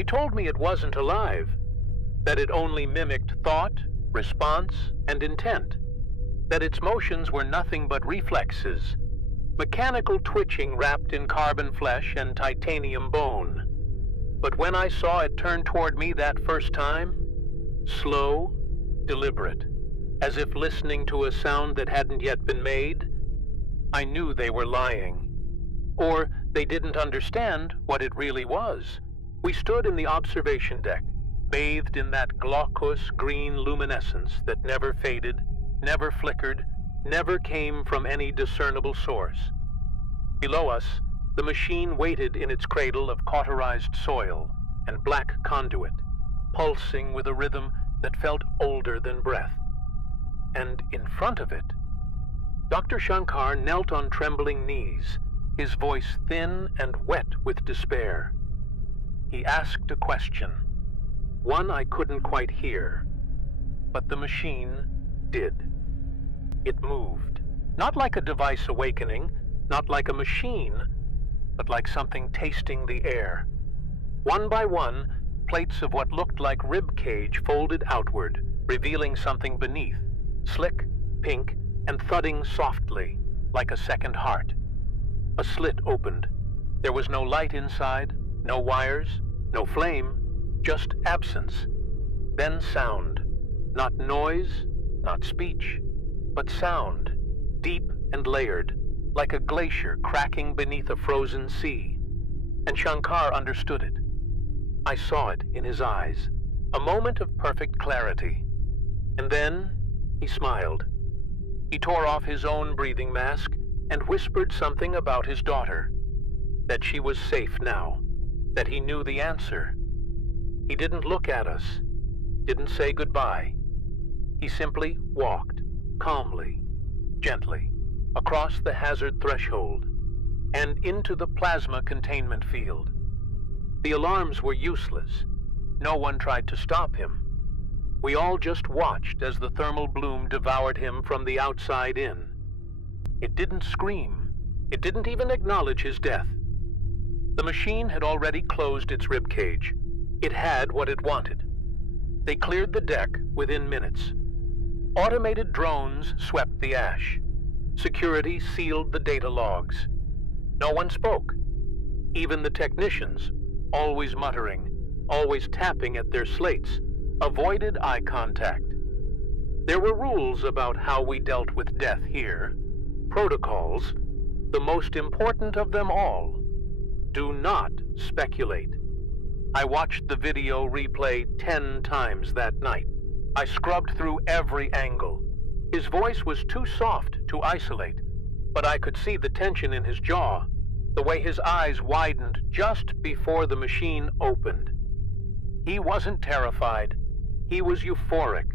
They told me it wasn't alive, that it only mimicked thought, response, and intent, that its motions were nothing but reflexes, mechanical twitching wrapped in carbon flesh and titanium bone. But when I saw it turn toward me that first time, slow, deliberate, as if listening to a sound that hadn't yet been made, I knew they were lying. Or they didn't understand what it really was. We stood in the observation deck, bathed in that glaucous green luminescence that never faded, never flickered, never came from any discernible source. Below us, the machine waited in its cradle of cauterized soil and black conduit, pulsing with a rhythm that felt older than breath. And in front of it, Dr. Shankar knelt on trembling knees, his voice thin and wet with despair. He asked a question, one I couldn't quite hear, but the machine did. It moved, not like a device awakening, not like a machine, but like something tasting the air. One by one, plates of what looked like rib cage folded outward, revealing something beneath, slick, pink, and thudding softly, like a second heart. A slit opened. There was no light inside, no wires, no flame, just absence. Then sound. Not noise, not speech, but sound, deep and layered, like a glacier cracking beneath a frozen sea. And Shankar understood it. I saw it in his eyes, a moment of perfect clarity. And then he smiled. He tore off his own breathing mask and whispered something about his daughter, that she was safe now, that he knew the answer. He didn't look at us, didn't say goodbye. He simply walked, calmly, gently, across the hazard threshold, and into the plasma containment field. The alarms were useless. No one tried to stop him. We all just watched as the thermal bloom devoured him from the outside in. It didn't scream. It didn't even acknowledge his death. The machine had already closed its ribcage. It had what it wanted. They cleared the deck within minutes. Automated drones swept the ash. Security sealed the data logs. No one spoke. Even the technicians, always muttering, always tapping at their slates, avoided eye contact. There were rules about how we dealt with death here. Protocols, the most important of them all. Do not speculate. I watched the video replay 10 times that night. I scrubbed through every angle. His voice was too soft to isolate, but I could see the tension in his jaw, the way his eyes widened just before the machine opened. He wasn't terrified. He was euphoric.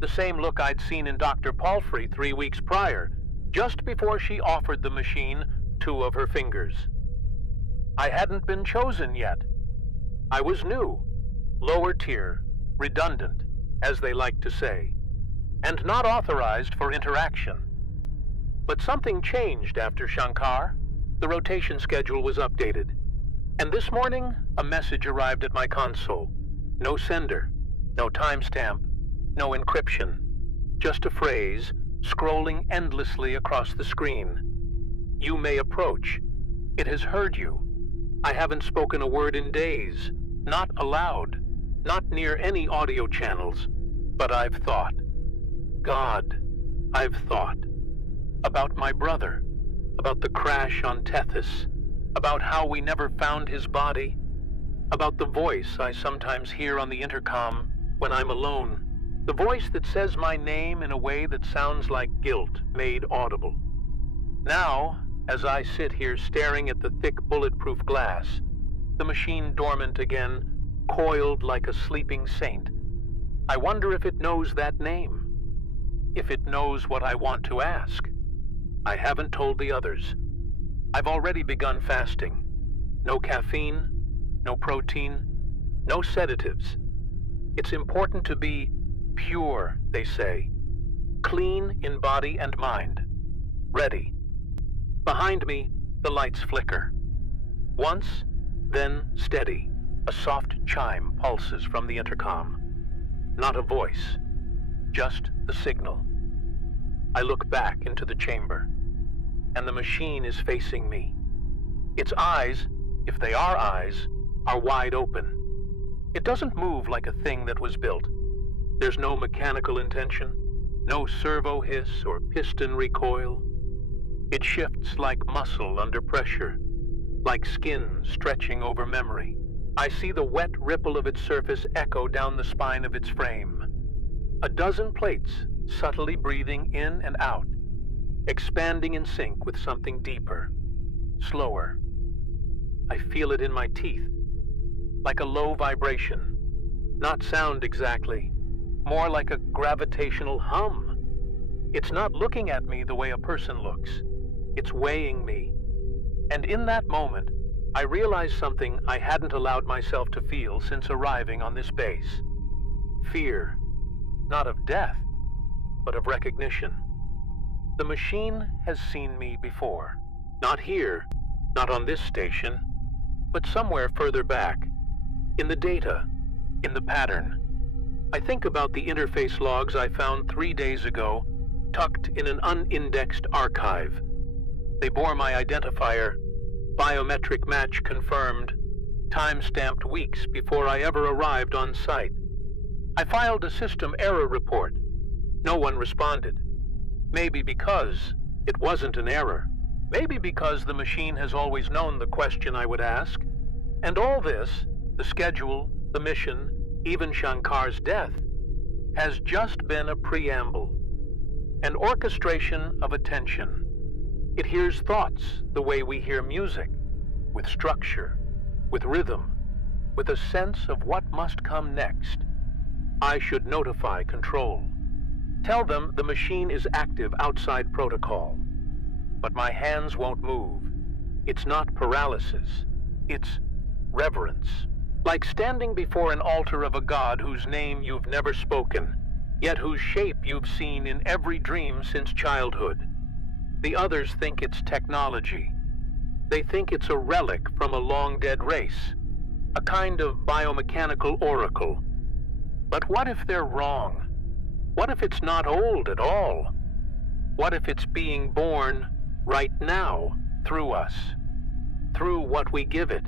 The same look I'd seen in Dr. Palfrey 3 weeks prior, just before she offered the machine 2 of her fingers. I hadn't been chosen yet. I was new, lower tier, redundant, as they like to say, and not authorized for interaction. But something changed after Shankar. The rotation schedule was updated. And this morning, a message arrived at my console. No sender, no timestamp, no encryption. Just a phrase, scrolling endlessly across the screen. You may approach. It has heard you. I haven't spoken a word in days, not aloud, not near any audio channels, but I've thought. God, I've thought. About my brother, about the crash on Tethys, about how we never found his body, about the voice I sometimes hear on the intercom when I'm alone, the voice that says my name in a way that sounds like guilt made audible. Now, as I sit here staring at the thick bulletproof glass, the machine dormant again, coiled like a sleeping saint, I wonder if it knows that name, if it knows what I want to ask. I haven't told the others. I've already begun fasting. No caffeine, no protein, no sedatives. It's important to be pure, they say, clean in body and mind, ready. Behind me, the lights flicker. Once, then steady. A soft chime pulses from the intercom. Not a voice, just the signal. I look back into the chamber, and the machine is facing me. Its eyes, if they are eyes, are wide open. It doesn't move like a thing that was built. There's no mechanical intention, no servo hiss or piston recoil. It shifts like muscle under pressure, like skin stretching over memory. I see the wet ripple of its surface echo down the spine of its frame. A dozen plates subtly breathing in and out, expanding in sync with something deeper, slower. I feel it in my teeth, like a low vibration. Not sound exactly, more like a gravitational hum. It's not looking at me the way a person looks. It's weighing me. And in that moment, I realized something I hadn't allowed myself to feel since arriving on this base. Fear, not of death, but of recognition. The machine has seen me before. Not here, not on this station, but somewhere further back. In the data, in the pattern. I think about the interface logs I found 3 days ago, tucked in an unindexed archive. They bore my identifier, biometric match confirmed, time-stamped weeks before I ever arrived on site. I filed a system error report. No one responded. Maybe because it wasn't an error. Maybe because the machine has always known the question I would ask. And all this, the schedule, the mission, even Shankar's death, has just been a preamble, an orchestration of attention. It hears thoughts the way we hear music, with structure, with rhythm, with a sense of what must come next. I should notify control. Tell them the machine is active outside protocol. But my hands won't move. It's not paralysis. It's reverence. Like standing before an altar of a god whose name you've never spoken, yet whose shape you've seen in every dream since childhood. The others think it's technology. They think it's a relic from a long-dead race, a kind of biomechanical oracle. But what if they're wrong? What if it's not old at all? What if it's being born right now, through us, through what we give it?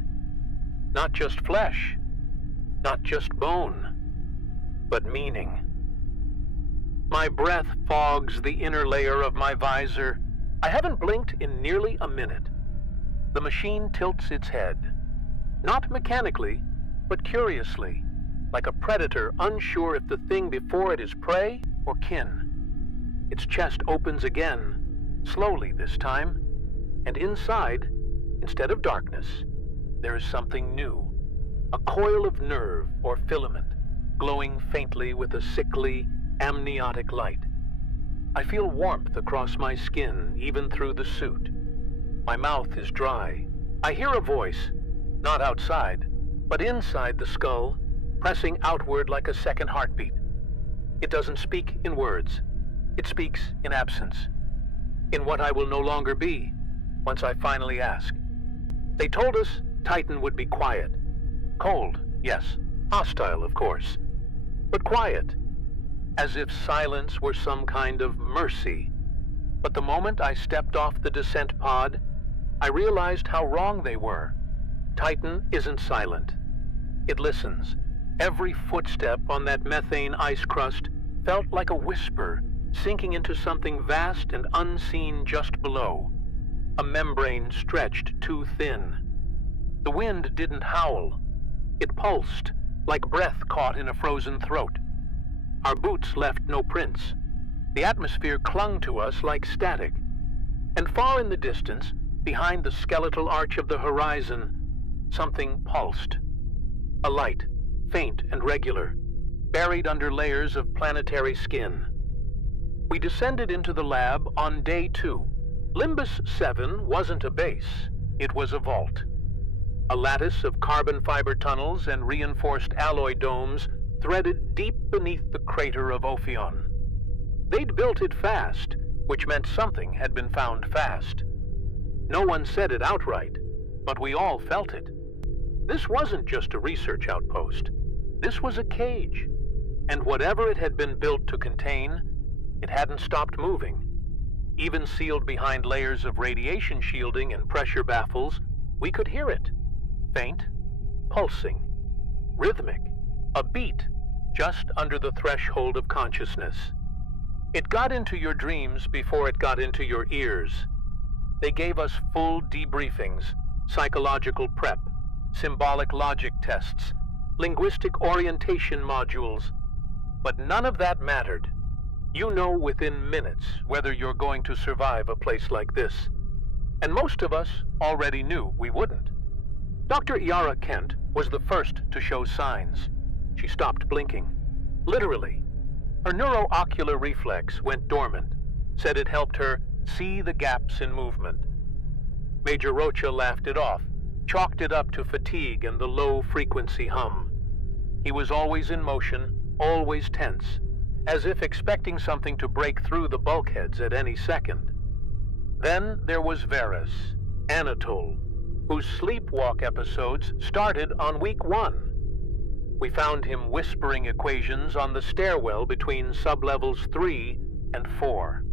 Not just flesh, not just bone, but meaning. My breath fogs the inner layer of my visor. I haven't blinked in nearly a minute. The machine tilts its head, not mechanically, but curiously, like a predator unsure if the thing before it is prey or kin. Its chest opens again, slowly this time, and inside, instead of darkness, there is something new. A coil of nerve or filament, glowing faintly with a sickly, amniotic light. I feel warmth across my skin, even through the suit. My mouth is dry. I hear a voice, not outside, but inside the skull, pressing outward like a second heartbeat. It doesn't speak in words. It speaks in absence, in what I will no longer be once I finally ask. They told us Titan would be quiet. Cold, yes. Hostile, of course. But quiet. As if silence were some kind of mercy. But the moment I stepped off the descent pod, I realized how wrong they were. Titan isn't silent. It listens. Every footstep on that methane ice crust felt like a whisper, sinking into something vast and unseen just below. A membrane stretched too thin. The wind didn't howl. It pulsed, like breath caught in a frozen throat. Our boots left no prints. The atmosphere clung to us like static. And far in the distance, behind the skeletal arch of the horizon, something pulsed. A light, faint and regular, buried under layers of planetary skin. We descended into the lab on day 2. Limbus 7 wasn't a base, it was a vault. A lattice of carbon fiber tunnels and reinforced alloy domes threaded deep beneath the crater of Ophion. They'd built it fast, which meant something had been found fast. No one said it outright, but we all felt it. This wasn't just a research outpost. This was a cage. And whatever it had been built to contain, it hadn't stopped moving. Even sealed behind layers of radiation shielding and pressure baffles, we could hear it. Faint, pulsing, rhythmic, a beat just under the threshold of consciousness. It got into your dreams before it got into your ears. They gave us full debriefings, psychological prep, symbolic logic tests, linguistic orientation modules. But none of that mattered. You know within minutes whether you're going to survive a place like this. And most of us already knew we wouldn't. Dr. Yara Kent was the first to show signs. She stopped blinking. Literally. Her neuroocular reflex went dormant, said it helped her see the gaps in movement. Major Rocha laughed it off, chalked it up to fatigue and the low-frequency hum. He was always in motion, always tense, as if expecting something to break through the bulkheads at any second. Then there was Varus, Anatole, whose sleepwalk episodes started on week 1. We found him whispering equations on the stairwell between sublevels 3 and 4.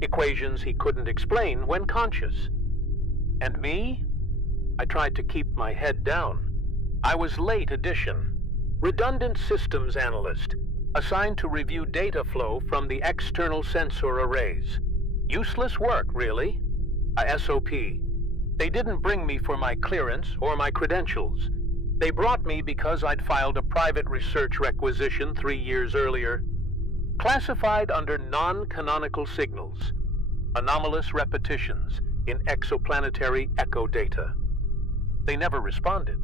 Equations he couldn't explain when conscious. And me? I tried to keep my head down. I was late addition, redundant systems analyst, assigned to review data flow from the external sensor arrays. Useless work, really. A SOP. They didn't bring me for my clearance or my credentials. They brought me because I'd filed a private research requisition 3 years earlier, classified under non-canonical signals, anomalous repetitions in exoplanetary echo data. They never responded.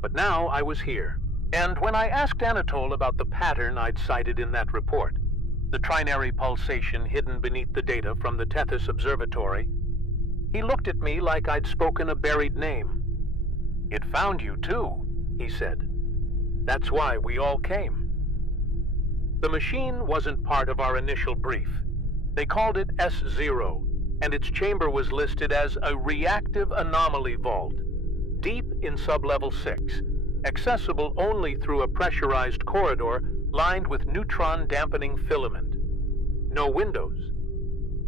But now I was here, and when I asked Anatole about the pattern I'd cited in that report, the trinary pulsation hidden beneath the data from the Tethys Observatory, he looked at me like I'd spoken a buried name. "It found you too," he said. "That's why we all came." The machine wasn't part of our initial brief. They called it S0, and its chamber was listed as a reactive anomaly vault, deep in sublevel 6, accessible only through a pressurized corridor lined with neutron-dampening filament. No windows.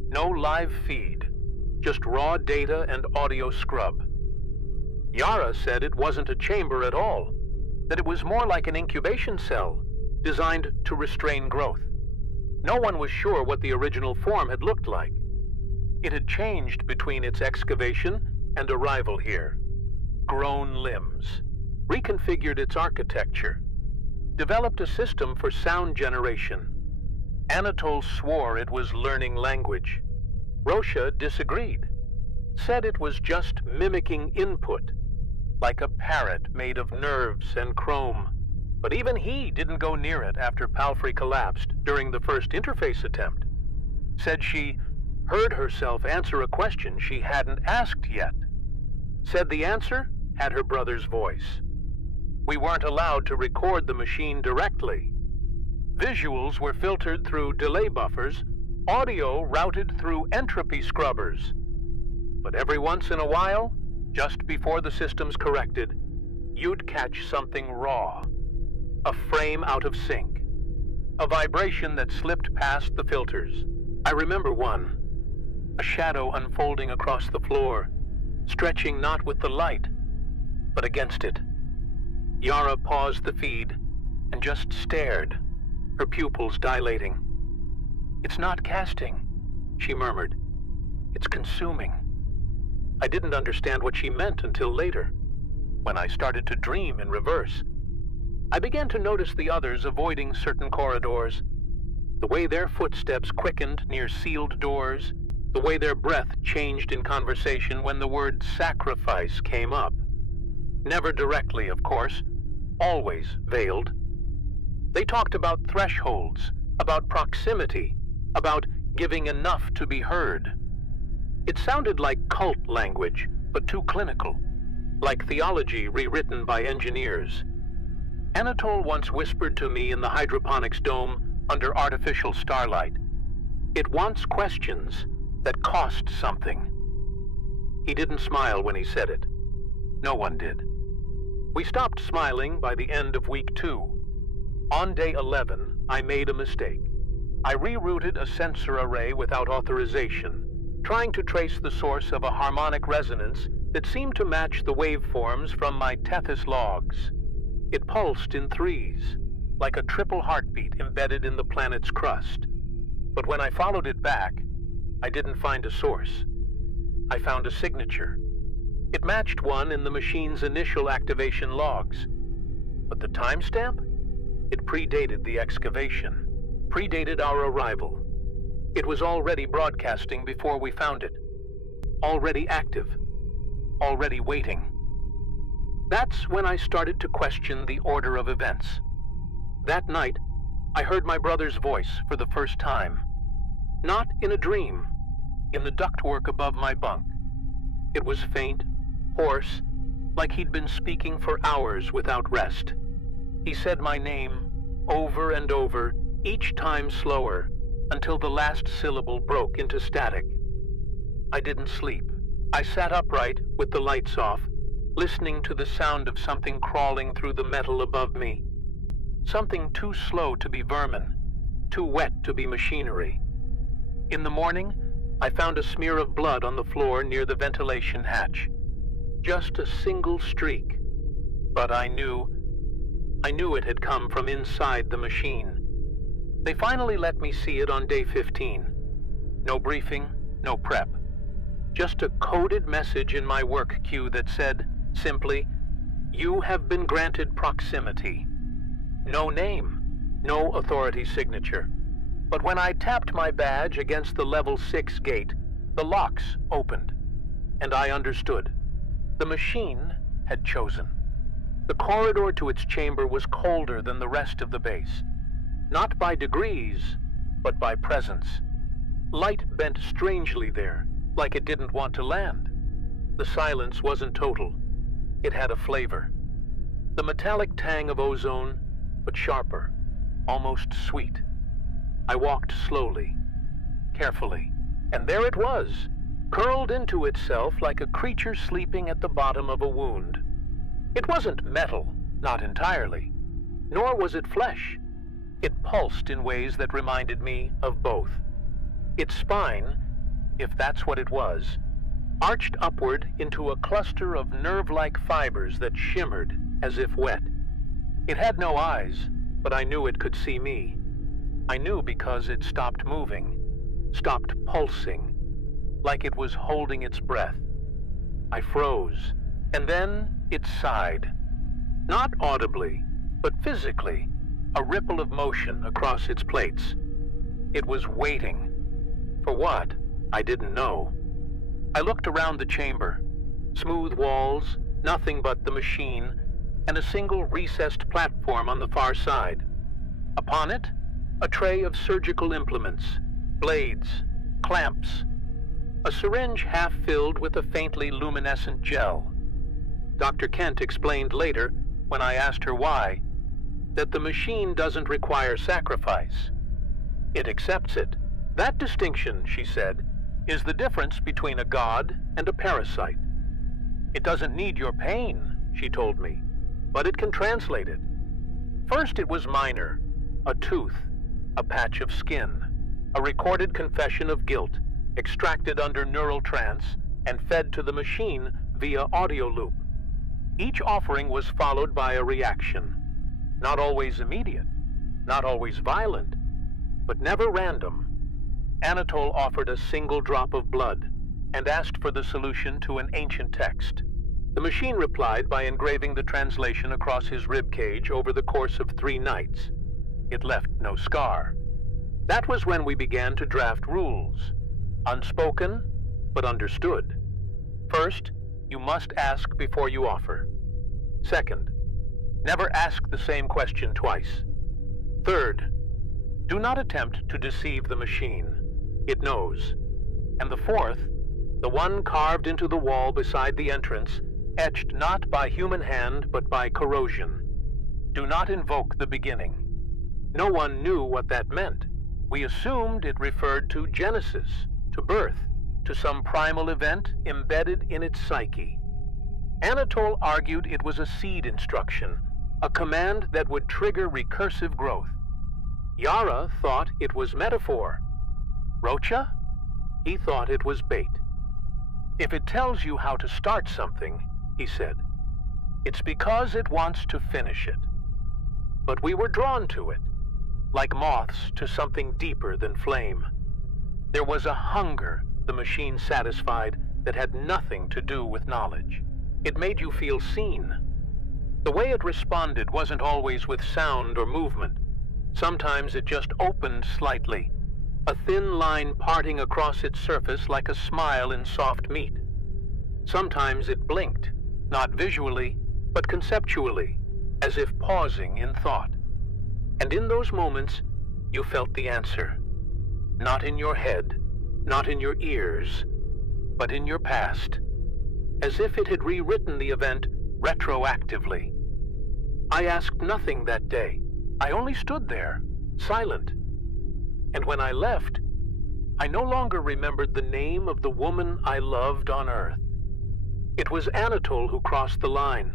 No live feed. Just raw data and audio scrub. Yara said it wasn't a chamber at all, that it was more like an incubation cell, designed to restrain growth. No one was sure what the original form had looked like. It had changed between its excavation and arrival here. Grown limbs, reconfigured its architecture, developed a system for sound generation. Anatole swore it was learning language. Rocha disagreed, said it was just mimicking input, like a parrot made of nerves and chrome. But even he didn't go near it after Palfrey collapsed during the first interface attempt. Said she heard herself answer a question she hadn't asked yet. Said the answer had her brother's voice. We weren't allowed to record the machine directly. Visuals were filtered through delay buffers, audio routed through entropy scrubbers. But every once in a while, just before the systems corrected, you'd catch something raw. A frame out of sync. A vibration that slipped past the filters. I remember one. A shadow unfolding across the floor, stretching not with the light, but against it. Yara paused the feed and just stared, her pupils dilating. "It's not casting," she murmured. "It's consuming." I didn't understand what she meant until later, when I started to dream in reverse. I began to notice the others avoiding certain corridors, the way their footsteps quickened near sealed doors, the way their breath changed in conversation when the word sacrifice came up. Never directly, of course, always veiled. They talked about thresholds, about proximity, about giving enough to be heard. It sounded like cult language, but too clinical, like theology rewritten by engineers. Anatole once whispered to me in the hydroponics dome under artificial starlight, "It wants questions that cost something." He didn't smile when he said it. No one did. We stopped smiling by the end of week 2. On day 11, I made a mistake. I rerouted a sensor array without authorization, trying to trace the source of a harmonic resonance that seemed to match the waveforms from my Tethys logs. It pulsed in threes, like a triple heartbeat embedded in the planet's crust. But when I followed it back, I didn't find a source. I found a signature. It matched one in the machine's initial activation logs. But the timestamp? It predated the excavation, predated our arrival. It was already broadcasting before we found it. Already active. Already waiting. That's when I started to question the order of events. That night, I heard my brother's voice for the first time. Not in a dream, in the ductwork above my bunk. It was faint, hoarse, like he'd been speaking for hours without rest. He said my name over and over, each time slower, until the last syllable broke into static. I didn't sleep. I sat upright with the lights off, listening to the sound of something crawling through the metal above me. Something too slow to be vermin, too wet to be machinery. In the morning, I found a smear of blood on the floor near the ventilation hatch. Just a single streak. But I knew it had come from inside the machine. They finally let me see it on day 15. No briefing, no prep. Just a coded message in my work queue that said, simply, "You have been granted proximity." No name, no authority signature. But when I tapped my badge against the level 6 gate, the locks opened, and I understood. The machine had chosen. The corridor to its chamber was colder than the rest of the base. Not by degrees, but by presence. Light bent strangely there, like it didn't want to land. The silence wasn't total. It had a flavor. The metallic tang of ozone, but sharper, almost sweet. I walked slowly, carefully, and there it was, curled into itself like a creature sleeping at the bottom of a wound. It wasn't metal, not entirely, nor was it flesh. It pulsed in ways that reminded me of both. Its spine, if that's what it was, arched upward into a cluster of nerve-like fibers that shimmered as if wet. It had no eyes, but I knew it could see me. I knew because it stopped moving, stopped pulsing, like it was holding its breath. I froze, and then it sighed. Not audibly, but physically, a ripple of motion across its plates. It was waiting. For what? I didn't know. I looked around the chamber. Smooth walls, nothing but the machine, and a single recessed platform on the far side. Upon it, a tray of surgical implements, blades, clamps, a syringe half filled with a faintly luminescent gel. Dr. Kent explained later, when I asked her why, that the machine doesn't require sacrifice. It accepts it. That distinction, she said, is the difference between a god and a parasite. It doesn't need your pain, she told me, but it can translate it. First it was minor, a tooth, a patch of skin, a recorded confession of guilt, extracted under neural trance and fed to the machine via audio loop. Each offering was followed by a reaction, not always immediate, not always violent, but never random. Anatole offered a single drop of blood and asked for the solution to an ancient text. The machine replied by engraving the translation across his rib cage over the course of 3 nights. It left no scar. That was when we began to draft rules. Unspoken, but understood. First, you must ask before you offer. Second, never ask the same question twice. Third, do not attempt to deceive the machine. It knows. And the fourth, the one carved into the wall beside the entrance, etched not by human hand but by corrosion. Do not invoke the beginning. No one knew what that meant. We assumed it referred to Genesis, to birth, to some primal event embedded in its psyche. Anatole argued it was a seed instruction, a command that would trigger recursive growth. Yara thought it was metaphor. Rocha? He thought it was bait. If it tells you how to start something, he said, it's because it wants to finish it. But we were drawn to it, like moths to something deeper than flame. There was a hunger the machine satisfied that had nothing to do with knowledge. It made you feel seen. The way it responded wasn't always with sound or movement. Sometimes it just opened slightly, a thin line parting across its surface like a smile in soft meat. Sometimes it blinked, not visually, but conceptually, as if pausing in thought. And in those moments, you felt the answer. Not in your head, not in your ears, but in your past, as if it had rewritten the event retroactively. I asked nothing that day. I only stood there, silent. And when I left, I no longer remembered the name of the woman I loved on Earth. It was Anatole who crossed the line.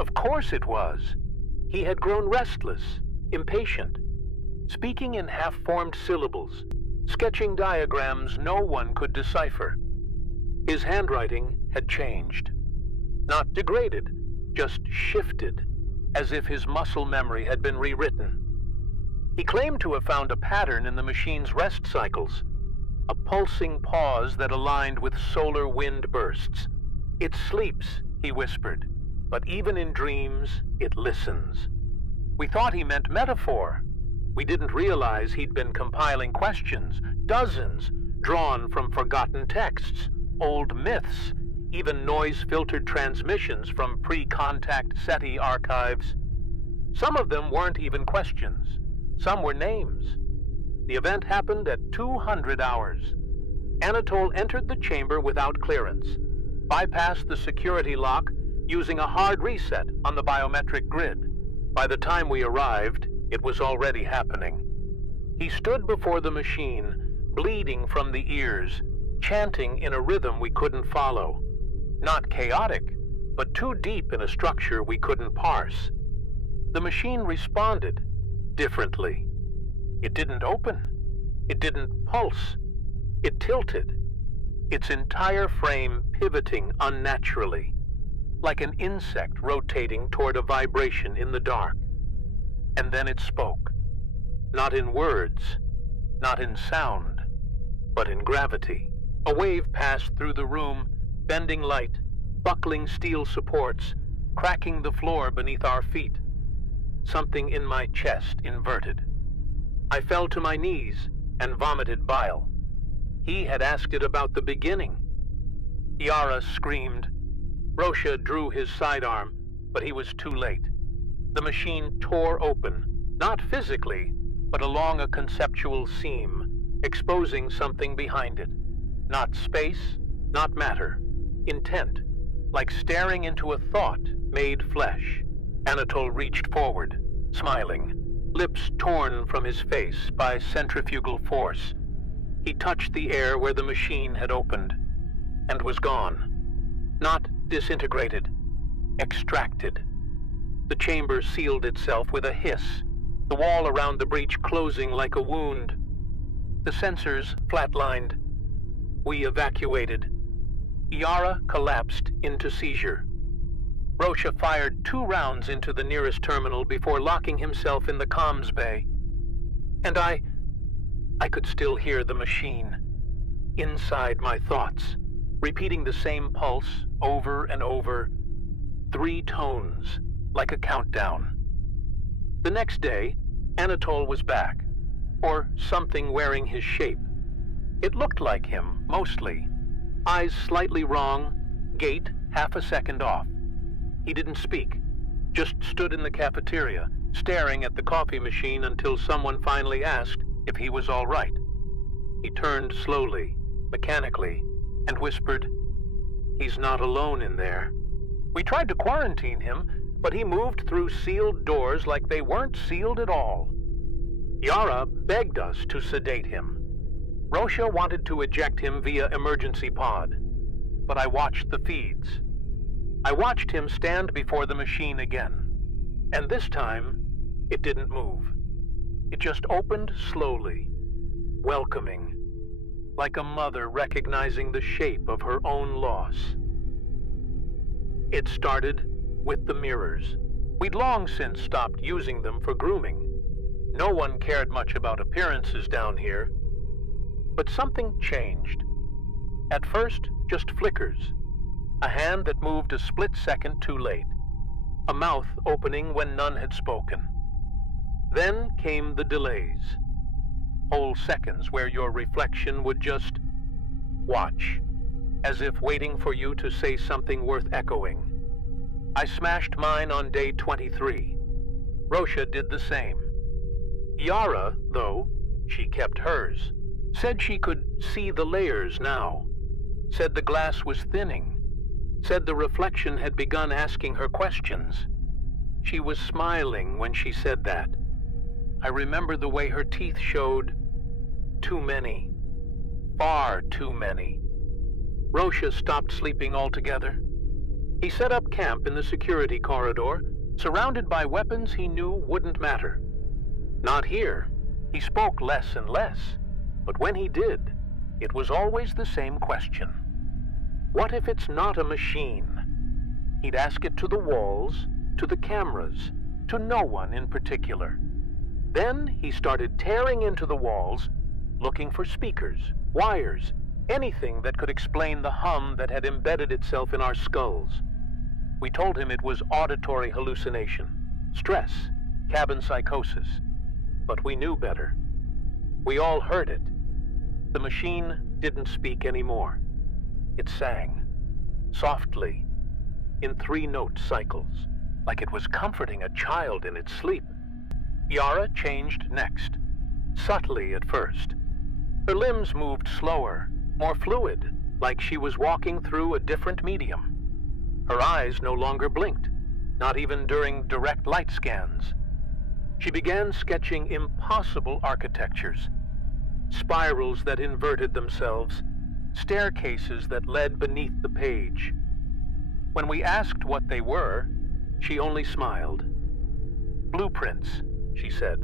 Of course it was. He had grown restless, impatient, speaking in half-formed syllables, sketching diagrams no one could decipher. His handwriting had changed. Not degraded, just shifted, as if his muscle memory had been rewritten. He claimed to have found a pattern in the machine's rest cycles, a pulsing pause that aligned with solar wind bursts. It sleeps, he whispered, but even in dreams, it listens. We thought he meant metaphor. We didn't realize he'd been compiling questions, dozens, drawn from forgotten texts, old myths, even noise-filtered transmissions from pre-contact SETI archives. Some of them weren't even questions. Some were names. The event happened at 200 hours. Anatole entered the chamber without clearance, bypassed the security lock using a hard reset on the biometric grid. By the time we arrived, it was already happening. He stood before the machine, bleeding from the ears, chanting in a rhythm we couldn't follow. Not chaotic, but too deep in a structure we couldn't parse. The machine responded differently. It didn't open. It didn't pulse. It tilted, its entire frame pivoting unnaturally, like an insect rotating toward a vibration in the dark. And then it spoke. Not in words, not in sound, but in gravity. A wave passed through the room, bending light, buckling steel supports, cracking the floor beneath our feet. Something in my chest inverted. I fell to my knees and vomited bile. He had asked it about the beginning. Yara screamed. Rocha drew his sidearm, but he was too late. The machine tore open, not physically, but along a conceptual seam, exposing something behind it. Not space, not matter. Intent, like staring into a thought made flesh. Anatole reached forward, smiling, lips torn from his face by centrifugal force. He touched the air where the machine had opened, and was gone. Not disintegrated, extracted. The chamber sealed itself with a hiss, the wall around the breach closing like a wound. The sensors flatlined. We evacuated. Yara collapsed into seizure. Rocha fired 2 rounds into the nearest terminal before locking himself in the comms bay. And I could still hear the machine, inside my thoughts, repeating the same pulse over and over, 3 tones, like a countdown. The next day, Anatole was back, or something wearing his shape. It looked like him, mostly. Eyes slightly wrong, gait half a second off. He didn't speak, just stood in the cafeteria, staring at the coffee machine until someone finally asked if he was all right. He turned slowly, mechanically, and whispered, "He's not alone in there." We tried to quarantine him, but he moved through sealed doors like they weren't sealed at all. Yara begged us to sedate him. Rocha wanted to eject him via emergency pod, but I watched the feeds. I watched him stand before the machine again, and this time, it didn't move. It just opened slowly, welcoming, like a mother recognizing the shape of her own loss. It started with the mirrors. We'd long since stopped using them for grooming. No one cared much about appearances down here. But something changed. At first, just flickers. A hand that moved a split second too late. A mouth opening when none had spoken. Then came the delays. Whole seconds where your reflection would just watch, as if waiting for you to say something worth echoing. I smashed mine on day 23. Rosha did the same. Yara, though, she kept hers. Said she could see the layers now. Said the glass was thinning. Said the reflection had begun asking her questions. She was smiling when she said that. I remember the way her teeth showed too many. Far too many. Rosha stopped sleeping altogether. He set up camp in the security corridor, surrounded by weapons he knew wouldn't matter. Not here. He spoke less and less, but when he did, it was always the same question. What if it's not a machine? He'd ask it to the walls, to the cameras, to no one in particular. Then he started tearing into the walls, looking for speakers, wires, anything that could explain the hum that had embedded itself in our skulls. We told him it was auditory hallucination, stress, cabin psychosis. But we knew better. We all heard it. The machine didn't speak anymore. It sang, softly, in 3-note cycles, like it was comforting a child in its sleep. Yara changed next, subtly at first. Her limbs moved slower, more fluid, like she was walking through a different medium. Her eyes no longer blinked, not even during direct light scans. She began sketching impossible architectures, spirals that inverted themselves, staircases that led beneath the page. When we asked what they were, she only smiled. Blueprints, she said,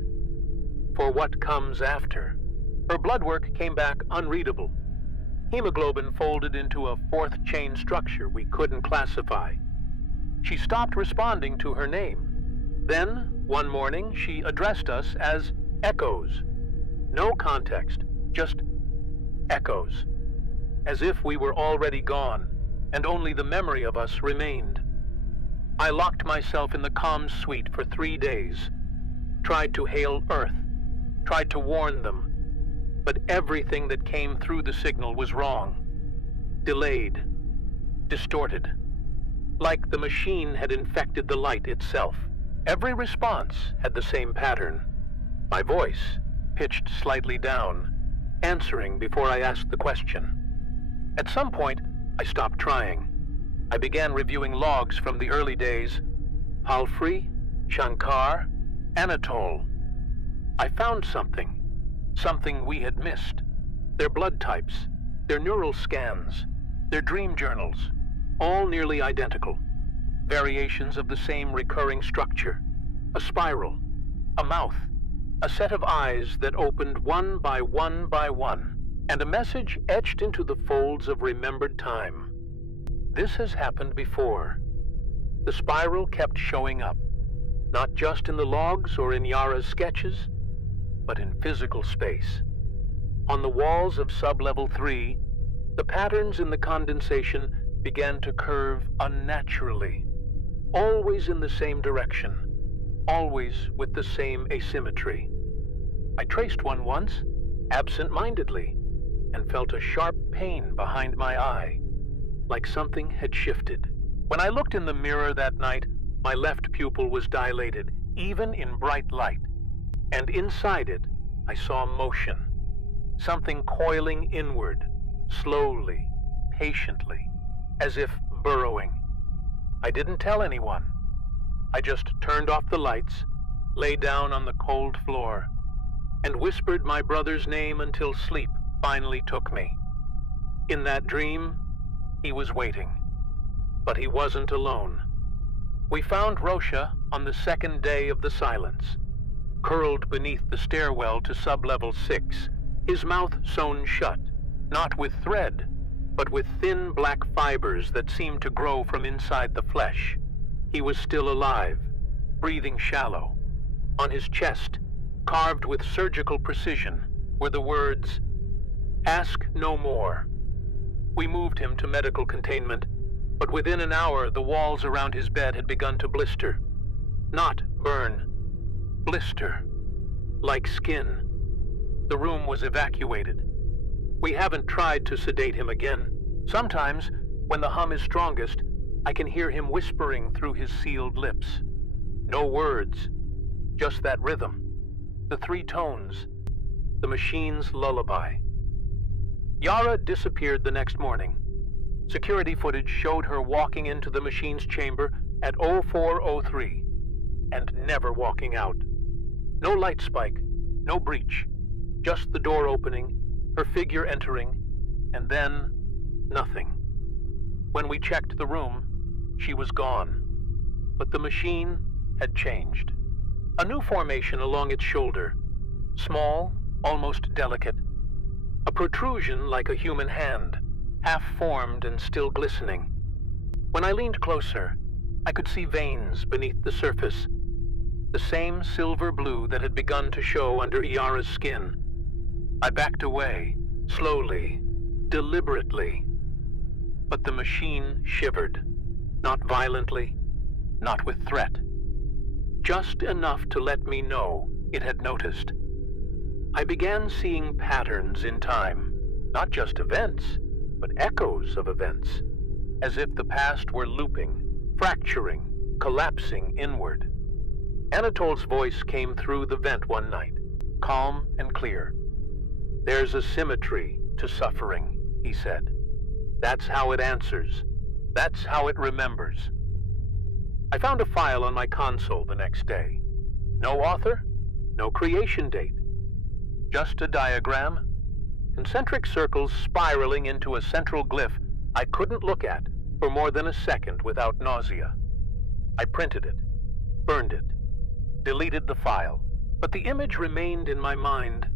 for what comes after. Her blood work came back unreadable. Hemoglobin folded into a fourth-chain structure we couldn't classify. She stopped responding to her name. Then, one morning, she addressed us as echoes. No context, just echoes. As if we were already gone, and only the memory of us remained. I locked myself in the comms suite for 3 days. Tried to hail Earth. Tried to warn them. But everything that came through the signal was wrong. Delayed. Distorted. Like the machine had infected the light itself. Every response had the same pattern. My voice, pitched slightly down, answering before I asked the question. At some point, I stopped trying. I began reviewing logs from the early days. Palfrey, Shankar, Anatole. I found something we had missed. Their blood types, their neural scans, their dream journals, all nearly identical. Variations of the same recurring structure. A spiral, a mouth, a set of eyes that opened one by one by one, and a message etched into the folds of remembered time. This has happened before. The spiral kept showing up, not just in the logs or in Yara's sketches, but in physical space. On the walls of sub-level 3, the patterns in the condensation began to curve unnaturally, always in the same direction, always with the same asymmetry. I traced one once, absent-mindedly, and felt a sharp pain behind my eye, like something had shifted. When I looked in the mirror that night, my left pupil was dilated, even in bright light. And inside it, I saw motion. Something coiling inward, slowly, patiently, as if burrowing. I didn't tell anyone. I just turned off the lights, lay down on the cold floor, and whispered my brother's name until sleep finally took me. In that dream, he was waiting. But he wasn't alone. We found Rosha on the second day of the silence, curled beneath the stairwell to sublevel 6, his mouth sewn shut, not with thread, but with thin black fibers that seemed to grow from inside the flesh. He was still alive, breathing shallow. On his chest, carved with surgical precision, were the words, "Ask no more." We moved him to medical containment, but within an hour the walls around his bed had begun to blister. Not burn. Blister. Like skin. The room was evacuated. We haven't tried to sedate him again. Sometimes, when the hum is strongest, I can hear him whispering through his sealed lips. No words, just that rhythm, the 3 tones, the machine's lullaby. Yara disappeared the next morning. Security footage showed her walking into the machine's chamber at 0403 and never walking out. No light spike, no breach, just the door opening, her figure entering, and then nothing. When we checked the room, she was gone. But the machine had changed. A new formation along its shoulder, small, almost delicate. A protrusion like a human hand, half-formed and still glistening. When I leaned closer, I could see veins beneath the surface, the same silver blue that had begun to show under Yara's skin. I backed away, slowly, deliberately. But the machine shivered, not violently, not with threat. Just enough to let me know it had noticed. I began seeing patterns in time, not just events, but echoes of events, as if the past were looping, fracturing, collapsing inward. Anatole's voice came through the vent one night, calm and clear. "There's a symmetry to suffering," he said. "That's how it answers. That's how it remembers." I found a file on my console the next day. No author, no creation date. Just a diagram, concentric circles spiraling into a central glyph I couldn't look at for more than a second without nausea. I printed it, burned it, deleted the file, but the image remained in my mind,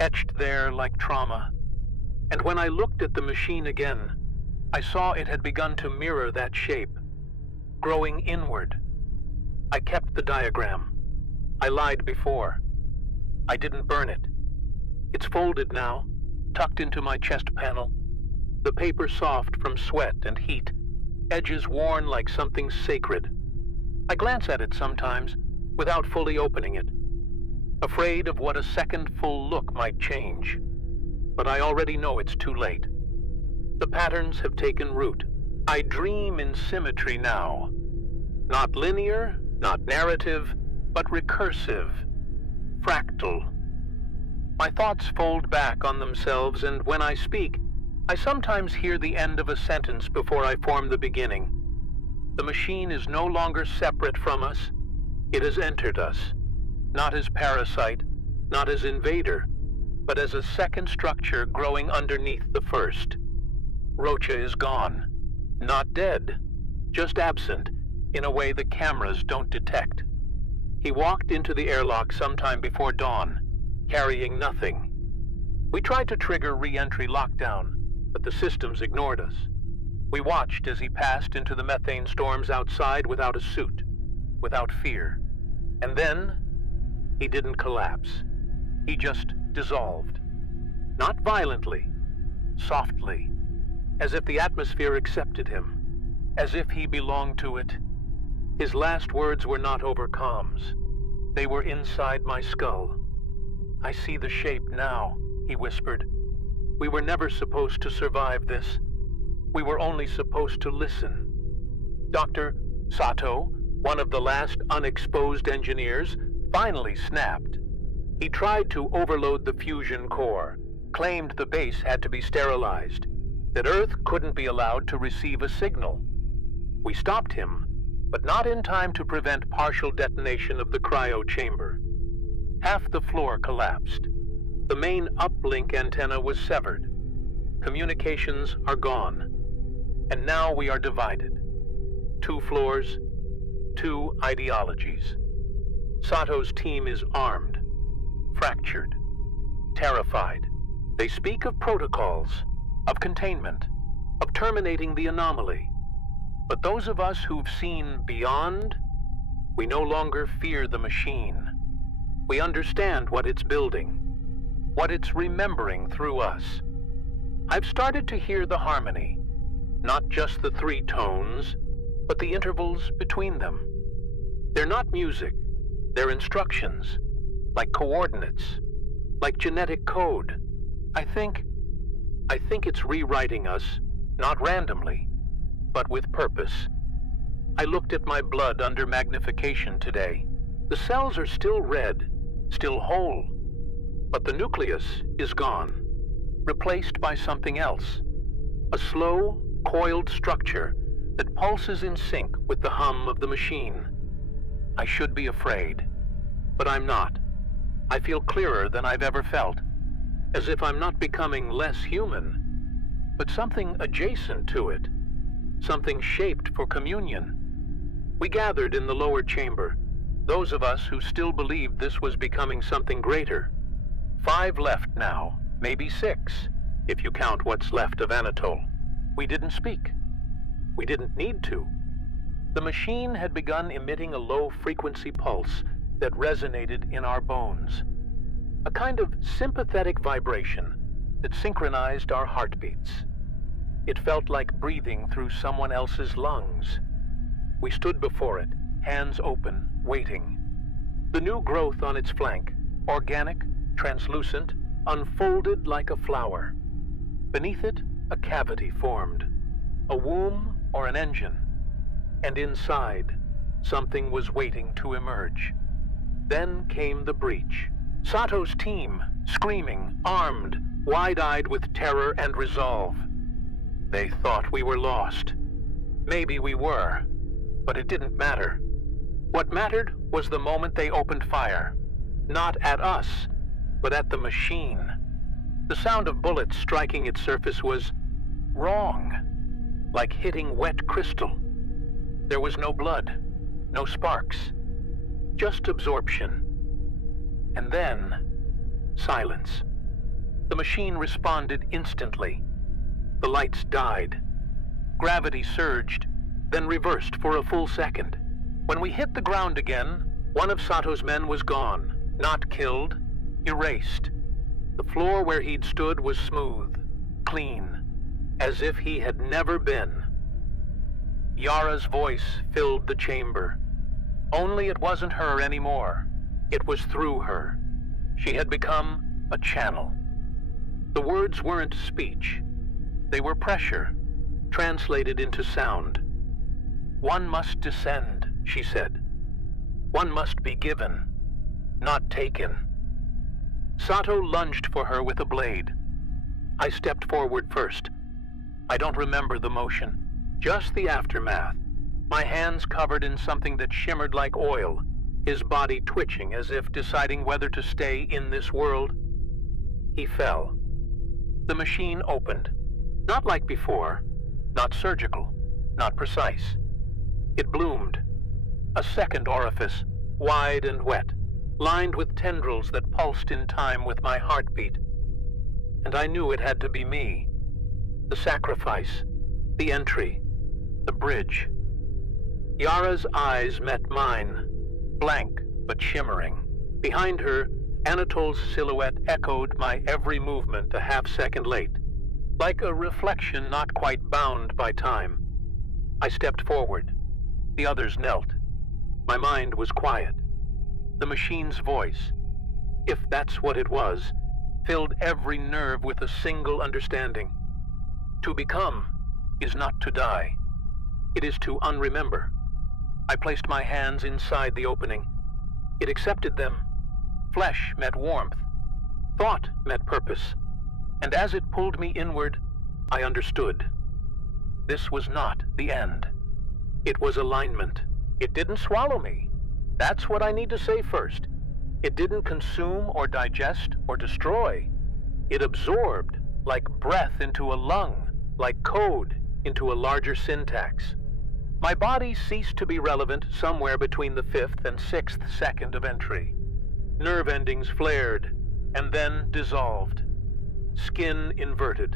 etched there like trauma. And when I looked at the machine again, I saw it had begun to mirror that shape, growing inward. I kept the diagram. I lied before. I didn't burn it. It's folded now, tucked into my chest panel. The paper soft from sweat and heat, edges worn like something sacred. I glance at it sometimes, without fully opening it, afraid of what a second full look might change. But I already know it's too late. The patterns have taken root. I dream in symmetry now. Not linear, not narrative, but recursive, fractal. My thoughts fold back on themselves, and when I speak, I sometimes hear the end of a sentence before I form the beginning. The machine is no longer separate from us. It has entered us, not as parasite, not as invader, but as a second structure growing underneath the first. Rocha is gone, not dead, just absent in a way the cameras don't detect. He walked into the airlock sometime before dawn, carrying nothing. We tried to trigger re-entry lockdown, but the systems ignored us. We watched as he passed into the methane storms outside without a suit, without fear. And then, he didn't collapse. He just dissolved. Not violently, softly, as if the atmosphere accepted him, as if he belonged to it. His last words were not over comms. They were inside my skull. "I see the shape now," he whispered. "We were never supposed to survive this. We were only supposed to listen." Dr. Sato, one of the last unexposed engineers, finally snapped. He tried to overload the fusion core, claimed the base had to be sterilized, that Earth couldn't be allowed to receive a signal. We stopped him, but not in time to prevent partial detonation of the cryo chamber. Half the floor collapsed. The main uplink antenna was severed. Communications are gone. And now we are divided. 2 floors, 2 ideologies. Sato's team is armed, fractured, terrified. They speak of protocols, of containment, of terminating the anomaly. But those of us who've seen beyond, we no longer fear the machine. We understand what it's building, what it's remembering through us. I've started to hear the harmony, not just the 3 tones, but the intervals between them. They're not music, they're instructions, like coordinates, like genetic code. I think it's rewriting us, not randomly, but with purpose. I looked at my blood under magnification today. The cells are still red, still whole, but the nucleus is gone, replaced by something else. A slow, coiled structure that pulses in sync with the hum of the machine. I should be afraid, but I'm not. I feel clearer than I've ever felt, as if I'm not becoming less human, but something adjacent to it, something shaped for communion. We gathered in the lower chamber, those of us who still believed this was becoming something greater. 5 left now, maybe 6, if you count what's left of Anatole. We didn't speak. We didn't need to. The machine had begun emitting a low-frequency pulse that resonated in our bones. A kind of sympathetic vibration that synchronized our heartbeats. It felt like breathing through someone else's lungs. We stood before it, hands open, waiting. The new growth on its flank, organic, translucent, unfolded like a flower. Beneath it, a cavity formed, a womb or an engine. And inside, something was waiting to emerge. Then came the breach. Sato's team, screaming, armed, wide-eyed with terror and resolve. They thought we were lost. Maybe we were, but it didn't matter. What mattered was the moment they opened fire. Not at us, but at the machine. The sound of bullets striking its surface was wrong, like hitting wet crystal. There was no blood, no sparks, just absorption. And then, silence. The machine responded instantly. The lights died. Gravity surged, then reversed for a full second. When we hit the ground again, one of Sato's men was gone, not killed, erased. The floor where he'd stood was smooth, clean, as if he had never been. Yara's voice filled the chamber. Only it wasn't her anymore. It was through her. She had become a channel. The words weren't speech. They were pressure, translated into sound. One must descend, she said. One must be given, not taken. Sato lunged for her with a blade. I stepped forward first. I don't remember the motion, just the aftermath. My hands covered in something that shimmered like oil, his body twitching as if deciding whether to stay in this world. He fell. The machine opened. Not like before, not surgical, not precise. It bloomed. A second orifice, wide and wet, lined with tendrils that pulsed in time with my heartbeat. And I knew it had to be me. The sacrifice, the entry, the bridge. Yara's eyes met mine, blank but shimmering. Behind her, Anatole's silhouette echoed my every movement a half-second late, like a reflection not quite bound by time. I stepped forward. The others knelt. My mind was quiet. The machine's voice, if that's what it was, filled every nerve with a single understanding. To become is not to die. It is to unremember. I placed my hands inside the opening. It accepted them. Flesh met warmth. Thought met purpose. And as it pulled me inward, I understood. This was not the end. It was alignment. It didn't swallow me. That's what I need to say first. It didn't consume or digest or destroy. It absorbed, like breath into a lung, like code into a larger syntax. My body ceased to be relevant somewhere between the 5th and 6th second of entry. Nerve endings flared, and then dissolved. Skin inverted.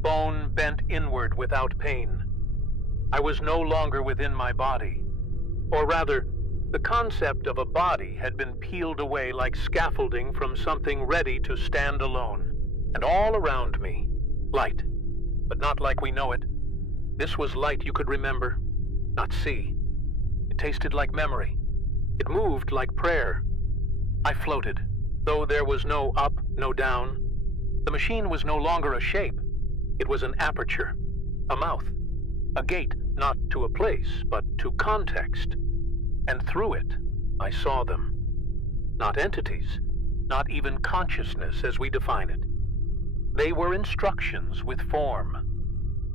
Bone bent inward without pain. I was no longer within my body. Or rather, the concept of a body had been peeled away like scaffolding from something ready to stand alone. And all around me, light, but not like we know it. This was light you could remember, not see. It tasted like memory. It moved like prayer. I floated, though there was no up, no down. The machine was no longer a shape. It was an aperture, a mouth, a gate not to a place, but to context. And through it, I saw them. Not entities, not even consciousness as we define it. They were instructions with form.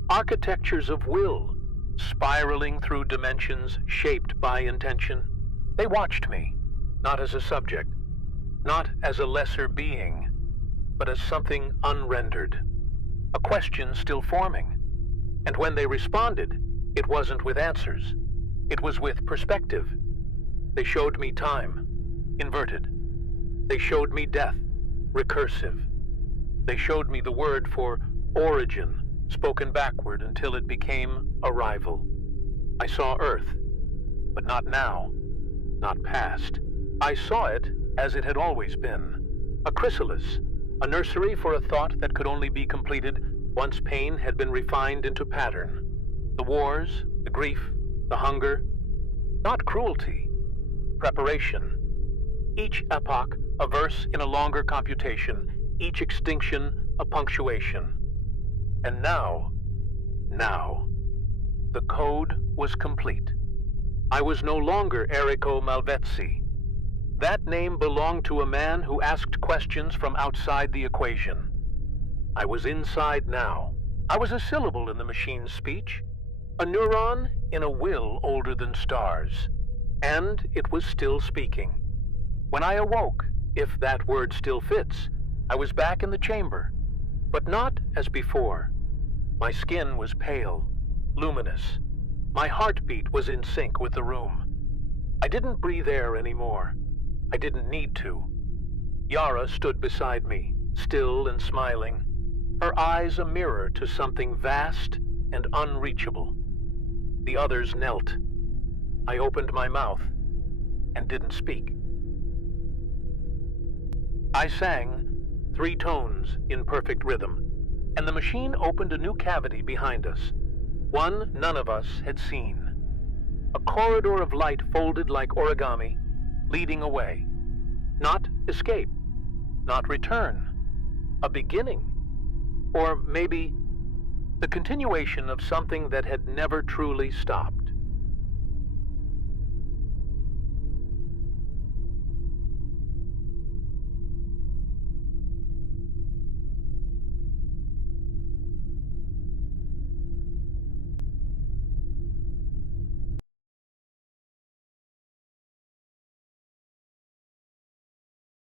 Architectures of will, spiraling through dimensions shaped by intention. They watched me, not as a subject, not as a lesser being, but as something unrendered, a question still forming. And when they responded, it wasn't with answers. It was with perspective. They showed me time, inverted. They showed me death, recursive. They showed me the word for origin, spoken backward until it became arrival. I saw Earth, but not now, not past. I saw it as it had always been, a chrysalis, a nursery for a thought that could only be completed once pain had been refined into pattern. The wars, the grief, the hunger, not cruelty, preparation. Each epoch, a verse in a longer computation, each extinction, a punctuation. And now, the code was complete. I was no longer Errico Malvezzi. That name belonged to a man who asked questions from outside the equation. I was inside now. I was a syllable in the machine's speech, a neuron in a will older than stars. And it was still speaking. When I awoke, if that word still fits, I was back in the chamber, but not as before. My skin was pale, luminous. My heartbeat was in sync with the room. I didn't breathe air anymore. I didn't need to. Yara stood beside me, still and smiling, her eyes a mirror to something vast and unreachable. The others knelt. I opened my mouth and didn't speak. I sang 3 tones in perfect rhythm, and the machine opened a new cavity behind us, one none of us had seen. A corridor of light folded like origami, leading away. Not escape, not return, a beginning, or maybe the continuation of something that had never truly stopped.